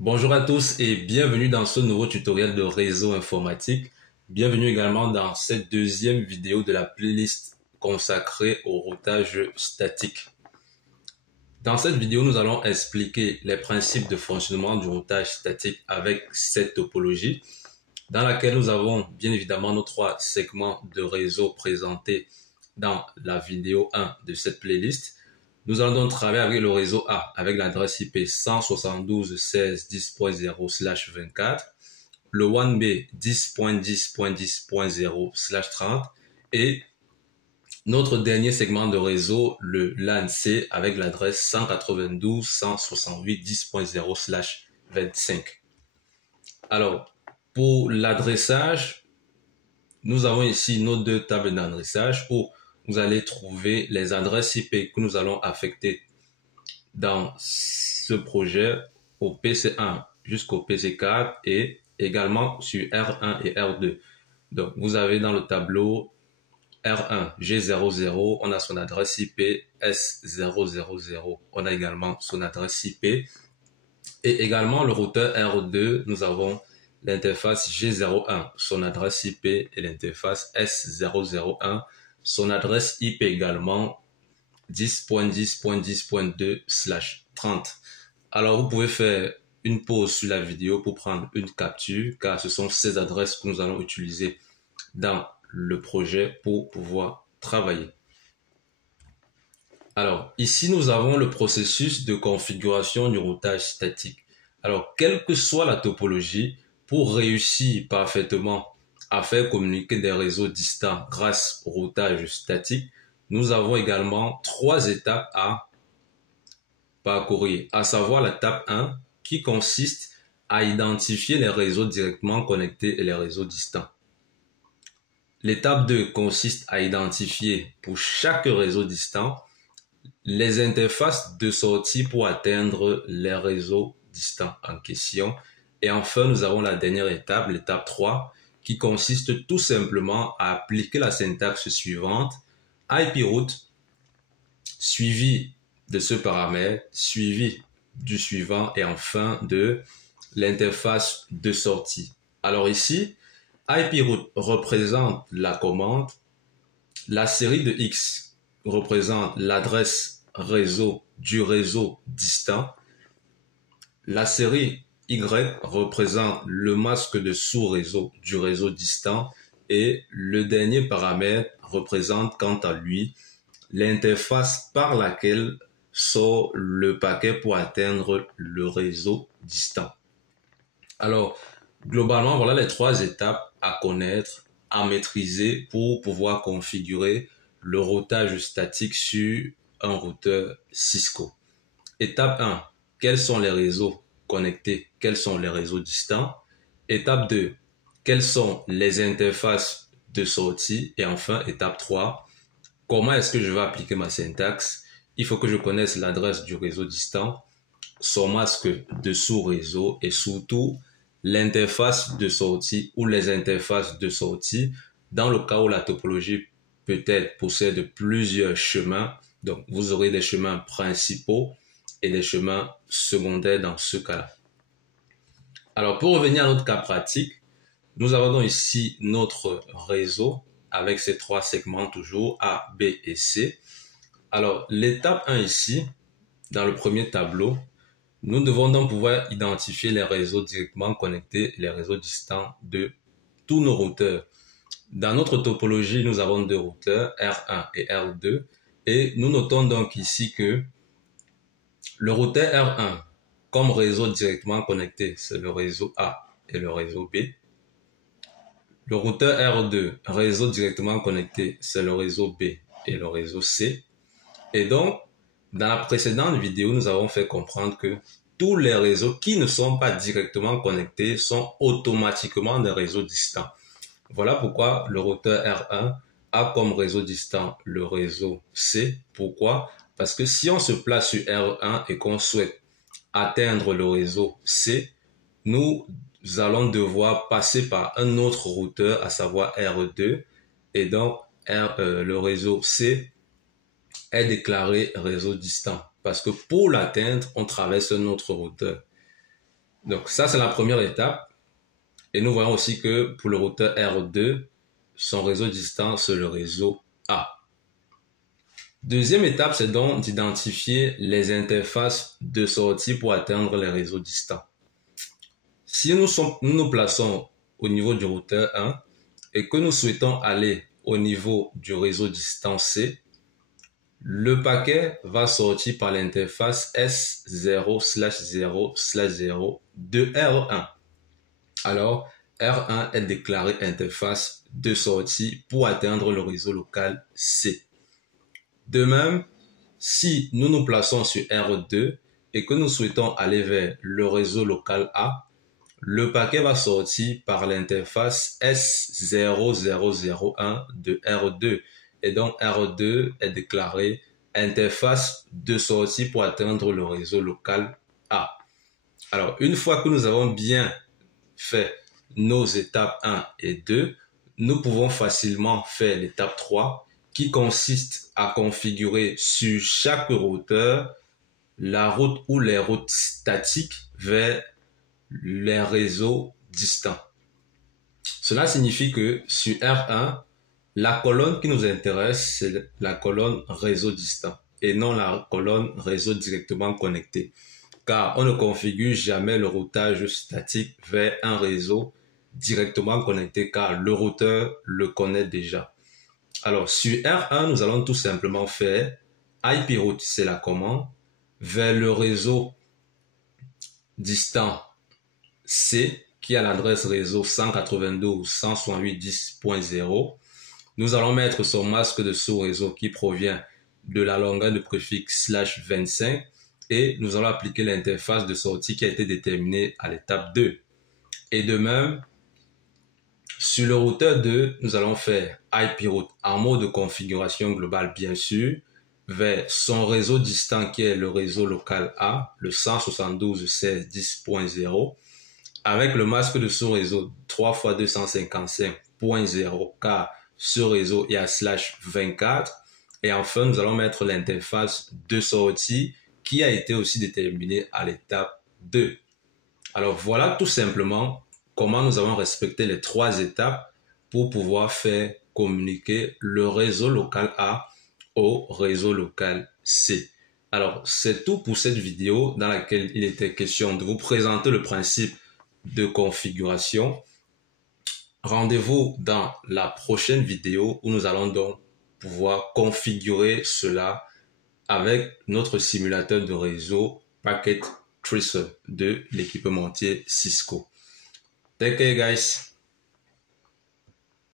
Bonjour à tous et bienvenue dans ce nouveau tutoriel de réseau informatique. Bienvenue également dans cette deuxième vidéo de la playlist consacrée au routage statique. Dans cette vidéo, nous allons expliquer les principes de fonctionnement du routage statique avec cette topologie, dans laquelle nous avons bien évidemment nos trois segments de réseau présentés dans la vidéo 1 de cette playlist. Nous allons donc travailler avec le réseau A, avec l'adresse IP 172.16.10/24, le 1B 10.10.10.0/30 et notre dernier segment de réseau, le LAN C, avec l'adresse 192.168.10.0/25. Alors, pour l'adressage, nous avons ici nos deux tables d'adressage où vous allez trouver les adresses IP que nous allons affecter dans ce projet au PC1 jusqu'au PC4 et également sur R1 et R2. Donc, vous avez dans le tableau R1, G00, on a son adresse IP S000. On a également son adresse IP. Et également le routeur R2, nous avons l'interface G01, son adresse IP, et l'interface S001, son adresse IP également 10.10.10.2/30. Alors, vous pouvez faire une pause sur la vidéo pour prendre une capture, car ce sont ces adresses que nous allons utiliser dans le projet pour pouvoir travailler. Alors, ici, nous avons le processus de configuration du routage statique. Alors, quelle que soit la topologie, pour réussir parfaitement à faire communiquer des réseaux distants grâce au routage statique, nous avons également trois étapes à parcourir, à savoir l'étape 1 qui consiste à identifier les réseaux directement connectés et les réseaux distants. L'étape 2 consiste à identifier pour chaque réseau distant les interfaces de sortie pour atteindre les réseaux distants en question. Et enfin, nous avons la dernière étape, l'étape 3, qui consiste tout simplement à appliquer la syntaxe suivante: IP route, suivi de ce paramètre, suivi du suivant et enfin de l'interface de sortie. Alors ici, IP route représente la commande, la série de X représente l'adresse réseau du réseau distant, la série Y représente le masque de sous-réseau du réseau distant et le dernier paramètre représente quant à lui l'interface par laquelle sort le paquet pour atteindre le réseau distant. Alors, globalement, voilà les trois étapes à connaître, à maîtriser pour pouvoir configurer le routage statique sur un routeur Cisco. Étape 1, quels sont les réseaux connectés, quels sont les réseaux distants. Étape 2, quelles sont les interfaces de sortie. Et enfin, étape 3, comment est-ce que je vais appliquer ma syntaxe? Il faut que je connaisse l'adresse du réseau distant, son masque de sous-réseau et surtout l'interface de sortie ou les interfaces de sortie dans le cas où la topologie peut-être possède plusieurs chemins. Donc, vous aurez des chemins principaux et des chemins secondaires dans ce cas-là. Alors, pour revenir à notre cas pratique, nous avons donc ici notre réseau avec ces trois segments toujours A, B et C. Alors, l'étape 1 ici, dans le premier tableau, nous devons donc pouvoir identifier les réseaux directement connectés et les réseaux distants de tous nos routeurs. Dans notre topologie, nous avons deux routeurs, R1 et R2, et nous notons donc ici que le routeur R1, comme réseau directement connecté, c'est le réseau A et le réseau B. Le routeur R2, réseau directement connecté, c'est le réseau B et le réseau C. Et donc, dans la précédente vidéo, nous avons fait comprendre que tous les réseaux qui ne sont pas directement connectés sont automatiquement des réseaux distants. Voilà pourquoi le routeur R1 a comme réseau distant le réseau C. Pourquoi? Parce que si on se place sur R1 et qu'on souhaite atteindre le réseau C, nous allons devoir passer par un autre routeur, à savoir R2. Et donc, le réseau C est déclaré réseau distant parce que pour l'atteindre, on traverse un autre routeur. Donc ça, c'est la première étape. Et nous voyons aussi que pour le routeur R2, son réseau distant, c'est le réseau A. Deuxième étape, c'est donc d'identifier les interfaces de sortie pour atteindre les réseaux distants. Si nous nous plaçons au niveau du routeur 1 et que nous souhaitons aller au niveau du réseau distant C, le paquet va sortir par l'interface S0/0/0 de R1. Alors, R1 est déclaré interface de sortie pour atteindre le réseau local C. De même, si nous nous plaçons sur R2 et que nous souhaitons aller vers le réseau local A, le paquet va sortir par l'interface S0001 de R2. Et donc R2 est déclaré interface de sortie pour atteindre le réseau local A. Alors, une fois que nous avons bien fait nos étapes 1 et 2, nous pouvons facilement faire l'étape 3 qui consiste à configurer sur chaque routeur la route ou les routes statiques vers les réseaux distants. Cela signifie que sur R1, la colonne qui nous intéresse, c'est la colonne réseau distant et non la colonne réseau directement connecté. Car on ne configure jamais le routage statique vers un réseau directement connecté car le routeur le connaît déjà. Alors, sur R1, nous allons tout simplement faire IP route, c'est la commande, vers le réseau distant C, qui a l'adresse réseau 192.168.10.0. Nous allons mettre son masque de sous-réseau qui provient de la longueur de préfixe /25 et nous allons appliquer l'interface de sortie qui a été déterminée à l'étape 2. Et de même, sur le routeur 2, nous allons faire IP route en mode de configuration globale bien sûr, vers son réseau distant qui est le réseau local A, le 172.16.10.0, avec le masque de sous-réseau 3x255.0 car ce réseau est à /24. Et enfin, nous allons mettre l'interface de sortie qui a été aussi déterminée à l'étape 2. Alors voilà tout simplement comment nous avons respecté les 3 étapes pour pouvoir faire communiquer le réseau local A au réseau local C. Alors c'est tout pour cette vidéo dans laquelle il était question de vous présenter le principe de configuration. Rendez-vous dans la prochaine vidéo où nous allons donc pouvoir configurer cela avec notre simulateur de réseau Packet Tracer de l'équipementier Cisco. Take care, guys.